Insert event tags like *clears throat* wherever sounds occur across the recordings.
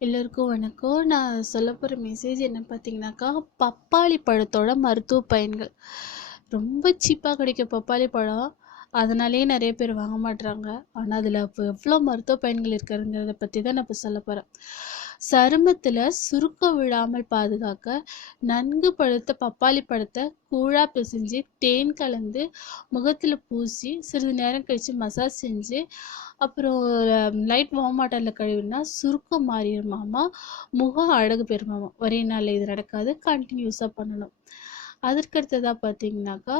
எல்லோருக்கும் வணக்கம். நான் சொல்ல போகிற மெசேஜ் என்ன பார்த்தீங்கன்னாக்கா பப்பாளி பழத்தோட மருத்துவ பயன்கள். ரொம்ப சீப்பாக கிடைக்கும் பப்பாளி பழம். அதனாலேயே நிறைய பேர் வாங்க மாட்றாங்க. ஆனால் அதில் எவ்வளோ மருத்துவ பயன்கள் இருக்குதுங்கிறத பற்றி தான் நான் இப்போ சொல்ல போகிறேன் சருமத்தில் சுருக்கம் விழாமல் பாதுகாக்க நன்கு பழுத்த பப்பாளி பழத்தை கூழாக பிசைஞ்சு தேன் கலந்து முகத்தில் பூசி சிறிது நேரம் கழித்து மசாஜ் செஞ்சு அப்புறம் லைட் வார்ம் வாட்டரில் கழுவினா சுருக்கம் மாறிடுமாமா முகம் அழகு பெறுமாமா ஒரே நாளில் இது நடக்காது. கண்டினியூஸாக பண்ணணும். அதற்கடுத்ததாக பார்த்தீங்கன்னாக்கா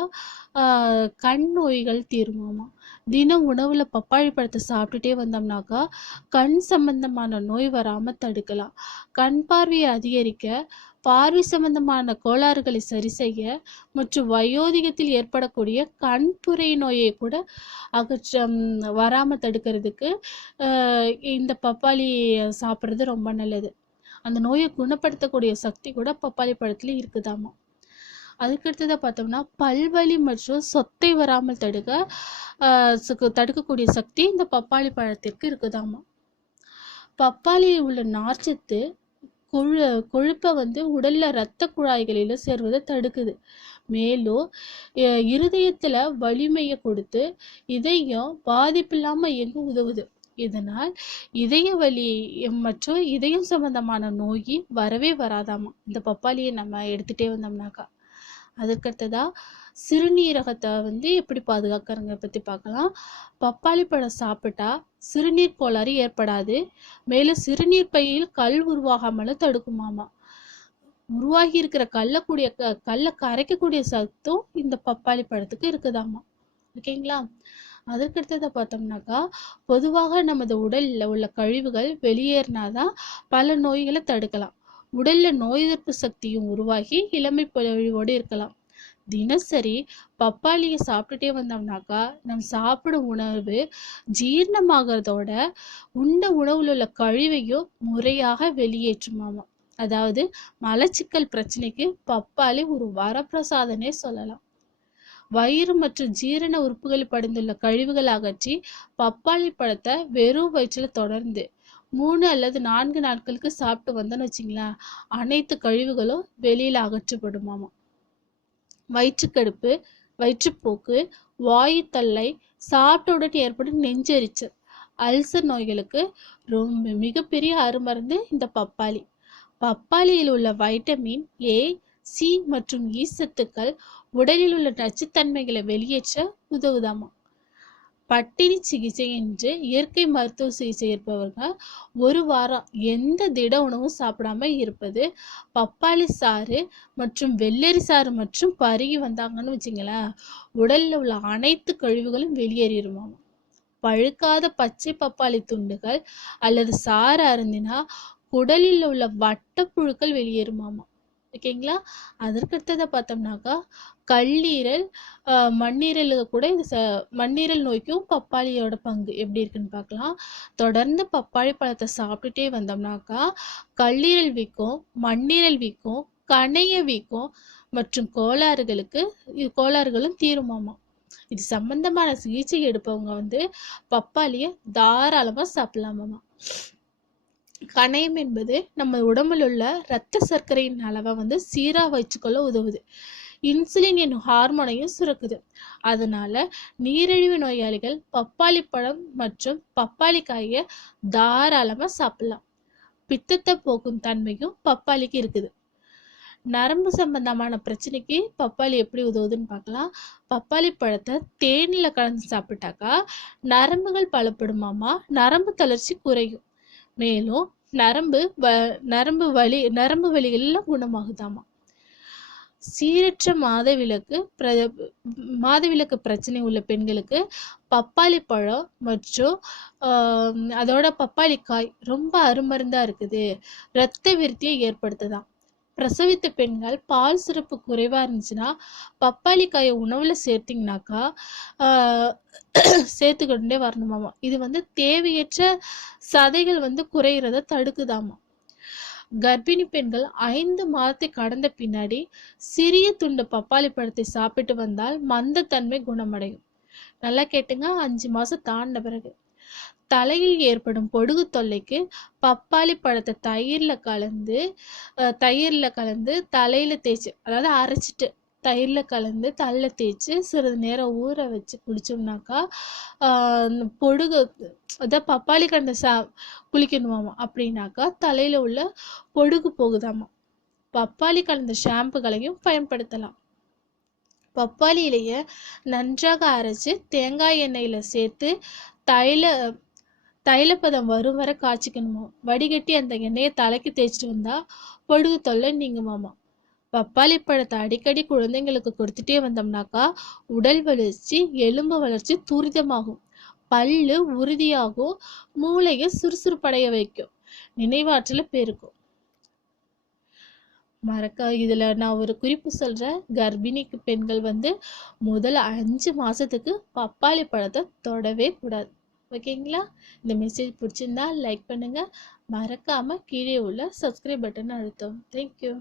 கண் நோய்கள் தீருமாமா. தினம் உணவில் பப்பாளி பழத்தை சாப்பிட்டுட்டே வந்தோம்னாக்கா கண் சம்பந்தமான நோய் வராமல் தடுக்கலாம். கண் பார்வையை அதிகரிக்க பார்வை சம்பந்தமான கோளாறுகளை சரி செய்ய மற்றும் வயோதிகத்தில் ஏற்படக்கூடிய கண்புரை நோயை கூட அகற்ற வராமல் தடுக்கிறதுக்கு இந்த பப்பாளி சாப்பிட்றது ரொம்ப நல்லது. அந்த நோயை குணப்படுத்தக்கூடிய சக்தி கூட பப்பாளி பழத்துல இருக்குதாமா. அதுக்கடுத்ததாக பார்த்தோம்னா பல்வலி மற்றும் சொத்தை வராமல் தடுக்க தடுக்கக்கூடிய சக்தி இந்த பப்பாளி பழத்திற்கு இருக்குதாமா? பப்பாளியில் உள்ள நார்ச்சத்து கொழு கொழுப்பை வந்து உடல்ல இரத்த குழாய்களில சேர்வதை தடுக்குது. மேலும் இருதயத்துல வலிமையை கொடுத்து இதயம் பாதிப்பில்லாம இயங்க உதவுது. இதனால் இதய வலி மற்றும் இதயம் சம்பந்தமான நோய் வரவே வராதாமா? இந்த பப்பாளியை நம்ம எடுத்துட்டே வந்தோம்னாக்கா. அதுக்கடுத்ததா சிறுநீரகத்தை வந்து எப்படி பாதுகாக்கிறங்க பற்றி பார்க்கலாம். பப்பாளி பழம் சாப்பிட்டா சிறுநீர் கோளாறு ஏற்படாது. மேலும் சிறுநீர் பையில் கல் உருவாகாமலும் தடுக்குமாமா. உருவாகி இருக்கிற கல்லக்கூடிய க கல்லை கரைக்கக்கூடிய சத்தும் இந்த பப்பாளி பழத்துக்கு இருக்குதாமா. ஓகேங்களா? அதற்கடுத்ததை பார்த்தோம்னாக்கா பொதுவாக நமது உடலில் உள்ள கழிவுகள் வெளியேறினாதான் பல நோய்களை தடுக்கலாம். உடல்ல நோய் எதிர்ப்பு சக்தியும் உருவாகி இளமை பொழிவோடு இருக்கலாம். தினசரி பப்பாளியை சாப்பிட்டுட்டே வந்தோம்னாக்கா நம் சாப்பிடும் உணவு ஜீரணமாகிறதோட உண்ட உணவுல உள்ள கழிவையும் முறையாக வெளியேற்றுமாமா. அதாவது மலச்சிக்கல் பிரச்சனைக்கு பப்பாளி ஒரு வரப்பிரசாதனே சொல்லலாம். வயிறு மற்றும் ஜீரண உறுப்புகளில் படிந்துள்ள கழிவுகள் அகற்றி பப்பாளி பழத்தை வெறும் வயிற்றில் தொடர்ந்து மூணு அல்லது நான்கு நாட்களுக்கு சாப்பிட்டு வந்தோன்னு வச்சிங்களேன் அனைத்து கழிவுகளும் வெளியில் அகற்றப்படுமாமா வயிற்றுக்கடுப்பு வயிற்றுப்போக்கு வாயுத்தல்லை சாப்பிட்டவுடன் ஏற்படும் நெஞ்செரிச்சல் அல்சர் நோய்களுக்கு ரொம்ப மிகப்பெரிய அருமருந்து இந்த பப்பாளி. பப்பாளியில் உள்ள வைட்டமின் ஏ சி மற்றும் ஈ சத்துக்கள் உடலில் உள்ள நச்சுத்தன்மைகளை வெளியேற்ற உதவுதாமா பட்டினி சிகிச்சை என்று இயற்கை மருத்துவ சிகிச்சை இருப்பவர்கள் ஒரு வாரம் எந்த திட உணவும் சாப்பிடாம இருப்பது பப்பாளி சாறு மற்றும் வெள்ளரி சாறு மற்றும் பருகி வந்தாங்கன்னு வச்சுங்களேன் உடலில் உள்ள அனைத்து கழிவுகளும் வெளியேறிடுமாம் பழுக்காத பச்சை பப்பாளி துண்டுகள் அல்லது சாறு அருந்தினா குடலில் உள்ள வட்டப்புழுக்கள் வெளியேறுமாமா? ஓகேங்களா? அதற்கடுத்ததை பார்த்தோம்னாக்கா கல்லீரல் ஆஹ் மண்ணீரலுக்கு கூட இது ச மண்ணீரல் நோய்க்கும் பப்பாளியோட பங்கு எப்படி இருக்குன்னு பார்க்கலாம். தொடர்ந்து பப்பாளி பழத்தை சாப்பிட்டுட்டே வந்தோம்னாக்கா கல்லீரல் வீக்கம் மண்ணீரல் வீக்கம் கணைய வீக்கம் மற்றும் கோளாறுகளுக்கு இது கோளாறுகளும் தீருமாமா. இது சம்பந்தமான சிகிச்சை எடுப்பவங்க வந்து பப்பாளியை தாராளமாக சாப்பிடலாமாமா. கணையம் என்பது நம்ம உடம்பில் உள்ள இரத்த சர்க்கரையின் அளவை வந்து சீராக வச்சுக்கொள்ள உதவுது. இன்சுலின் என்னும் ஹார்மோனையும் சுரக்குது. அதனால நீரிழிவு நோயாளிகள் பப்பாளி பழம் மற்றும் பப்பாளி காயை தாராளமாக சாப்பிடலாம். பித்தத்தை போக்கும் தன்மையும் பப்பாளிக்கு இருக்குது. நரம்பு சம்பந்தமான பிரச்சனைக்கு பப்பாளி எப்படி உதவுதுன்னு பார்க்கலாம். பப்பாளி பழத்தை தேனில் கலந்து சாப்பிட்டாக்கா நரம்புகள் பலப்படுமாமா? நரம்பு தளர்ச்சி குறையும். மேலும் நரம்பு வ நரம்பு வலி நரம்பு வலிகள்லாம் குணமாகுதாமா? சீரற்ற மாதவிலக்கு பிர மாதவிலக்கு பிரச்சனை உள்ள பெண்களுக்கு பப்பாளி பழம் மற்றும் அதோட பப்பாளி காய் ரொம்ப அருமருந்தா இருக்குது. இரத்த விருத்தியை ஏற்படுத்துதான். பிரசவித்த பெண்கள் பால் சுரப்பு குறைவாக இருந்துச்சுன்னா பப்பாளி காயை உணவில் சேர்த்திங்கனாக்கா ஆஹ் *clears throat* சேர்த்துக்கிட்டே வரணுமாமா. இது வந்து தேவையற்ற சதைகள் வந்து குறையிறத தடுக்குதாமா. கர்ப்பிணி பெண்கள் ஐந்து மாதத்தை கடந்த பின்னாடி சிறிய துண்டு பப்பாளி பழத்தை சாப்பிட்டு வந்தால் மந்தத்தன்மை குணமடையும். நல்லா கேட்டுங்க. அஞ்சு மாதம் தாண்டின பிறகு. தலையில் ஏற்படும் பொடுகு தொல்லைக்கு பப்பாளி பழத்தை தயிரில் கலந்து தயிரில் கலந்து தலையில் தேய்ச்சி அதாவது அரைச்சிட்டு தயிரில் கலந்து தலையில் தேய்ச்சி சிறிது நேரம் ஊற வச்சு குளிச்சோம்னாக்கா ஆஹ், பொடுகு அதான் பப்பாளி கலந்த சா குளிக்கணுமாமா அப்படின்னாக்கா தலையில் உள்ள பொடுகு போகுதாமா. பப்பாளி கலந்த ஷாம்புகளையும் பயன்படுத்தலாம். பப்பாளி இலையை நன்றாக அரைச்சு தேங்காய் எண்ணெயில் சேர்த்து தைல தைலப்பதம் வரும் வரை காய்ச்சிக்கணுமா? வடிகட்டி அந்த எண்ணெயை தலைக்கு தேய்ச்சிட்டு வந்தா பொடுகு தொல்லை நீங்குமாமா? பப்பாளி பழத்தை அடிக்கடி குழந்தைங்களுக்கு கொடுத்துட்டே வந்தோம்னாக்கா உடல் வளர்ச்சி எலும்பு வளர்ச்சி துரிதமாகும். பல்லு உறுதியாகும் மூளையை சுறுசுறுப்படைய வைக்கும். நினைவாற்றல பெருக்கும் மறக்க இதுல நான் ஒரு குறிப்பு சொல்றேன். கர்ப்பிணிக்கு பெண்கள் வந்து முதல் அஞ்சு மாசத்துக்கு பப்பாளி பழத்தை தொடவே கூடாது. ஓகேங்களா? இந்த மெசேஜ் பிடிச்சிருந்தா லைக் பண்ணுங்கள் மறக்காமல் கீழே உள்ள சப்ஸ்கிரைப் பட்டன் அழுத்தவும். தேங்க்யூ